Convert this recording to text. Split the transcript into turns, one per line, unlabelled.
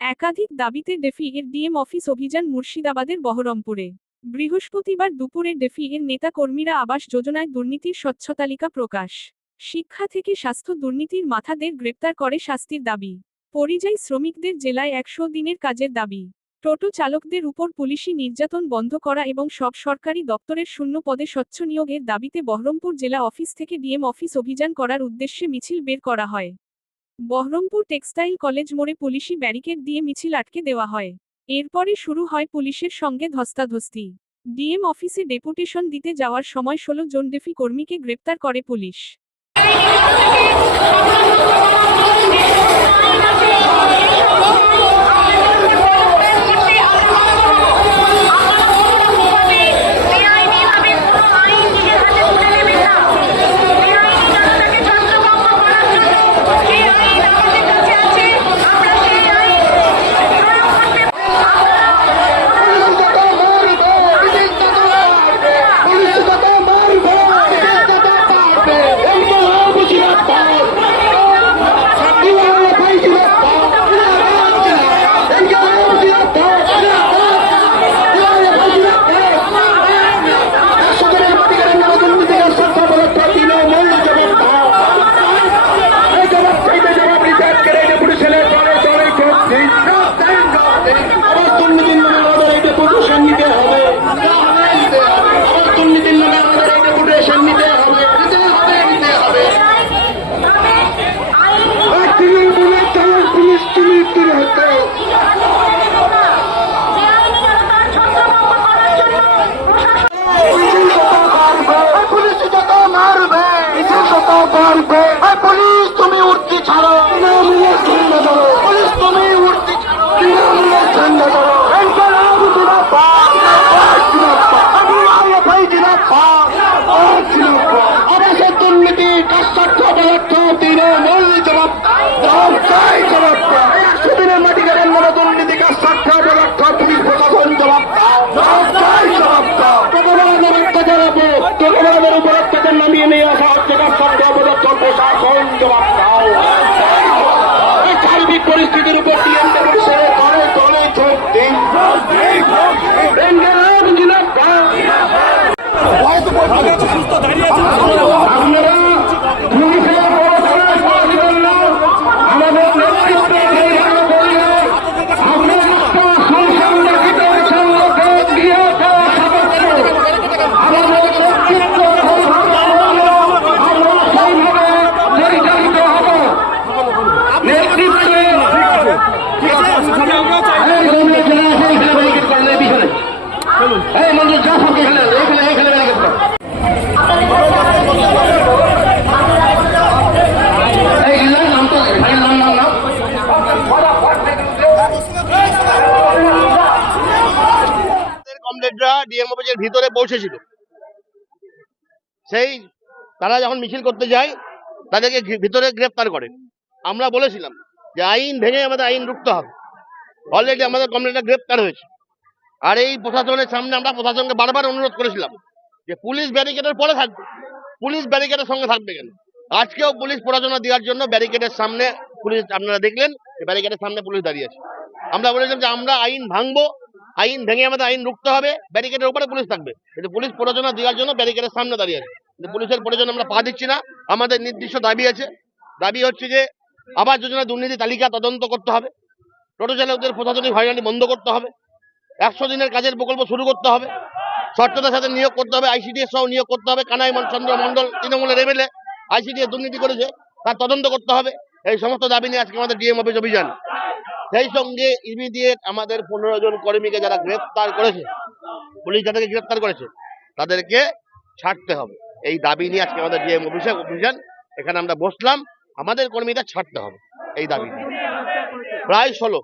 একাধিক দাবিতে ডেফি এর ডিএম অফিস অভিযান মুর্শিদাবাদের বহরমপুরে। বৃহস্পতিবার দুপুরে ডেফি এর নেতাকর্মীরা আবাস যোজনায় দুর্নীতির স্বচ্ছ তালিকা প্রকাশ। শিক্ষা থেকে স্বাস্থ্য দুর্নীতির মাথাদের গ্রেপ্তার করে শাস্তির দাবি। পরিযায়ী শ্রমিকদের জেলায় একশো দিনের কাজের দাবি। টোটো চালকদের উপর পুলিশি নির্যাতন বন্ধ করা এবং সব সরকারি দপ্তরের শূন্য পদে স্বচ্ছ নিয়োগের দাবিতে বহরমপুর জেলা অফিস থেকে ডিএম অফিস অভিযান করার উদ্দেশ্যে মিছিল বের করা হয়। বহরমপুর টেক্সটাইল কলেজ মোড়ে পুলিশি ব্যারিকেড দিয়ে মিছিল আটকে দেওয়া হয়। এরপরে শুরু হয় পুলিশের সঙ্গে ধস্তাধস্তি। ডিএম অফিসে ডেপুটেশন দিতে যাওয়ার সময় ষোলো জন ডেফি কর্মীকে গ্রেপ্তার করে পুলিশ।
के बाद आओ
কমরেডরা ডিএম অফিসের ভিতরে পৌঁছেছিল। সেই তারা যখন মিছিল করতে যায়, তাদেরকে ভিতরে গ্রেফতার করে। আমরা বলেছিলাম যে আইন ভেঙে আমাদের আইন রুখতে হবে। অলরেডি আমাদের কমরেডরা গ্রেফতার হয়েছে। আর এই প্রশাসনের সামনে আমরা প্রশাসনকে বারবার অনুরোধ করেছিলাম যে পুলিশ ব্যারিকেডের পরে থাকবে। পুলিশ ব্যারিকেডের সঙ্গে থাকবে কেন? আজকেও পুলিশ প্ররোচনা দেওয়ার জন্য ব্যারিকেডের সামনে পুলিশ, আপনারা দেখলেন ব্যারিকেডের সামনে পুলিশ দাঁড়িয়ে আছে। আমরা বলেছিলাম যে আমরা আইন ভাঙবো আইন ভেঙে আমাদের আইন রুখতে হবে ব্যারিকেডের উপরে পুলিশ থাকবে। কিন্তু পুলিশ প্ররোচনা দেওয়ার জন্য ব্যারিকেডের সামনে দাঁড়িয়ে আছে। কিন্তু পুলিশের প্রয়োজন আমরা পা দিচ্ছি না, আমাদের নির্দিষ্ট দাবি আছে। দাবি হচ্ছে যে আবাস যোজনা দুর্নীতি তালিকা তদন্ত করতে হবে। টোটো চালকদের প্রশাসনিক হয়রানি বন্ধ করতে হবে। একশো দিনের কাজের প্রকল্প শুরু করতে হবে। স্বচ্ছতার সাথে নিয়োগ করতে হবে আইসিডিএস সহ নিয়োগ করতে হবে। কানাই চন্দ্র মন্ডল তৃণমূলের এমএলএ আইসিডিএস দুর্নীতি করেছে, তার তদন্ত করতে হবে। এই সমস্ত দাবি নিয়ে আজকে আমাদের ডিএম অফিস অভিযান। সেই সঙ্গে ইমিডিয়েট আমাদের পনেরো জন কর্মীকে যারা গ্রেফতার করেছে, পুলিশ যাদেরকে গ্রেপ্তার করেছে, তাদেরকে ছাড়তে হবে এই দাবি নিয়ে আজকে আমাদের ডিএম অফিসে অভিযান এখানে আমরা বসলাম আমাদের কর্মীদের ছাড়তে হবে, এই দাবি নিয়ে। প্রায় ষোলো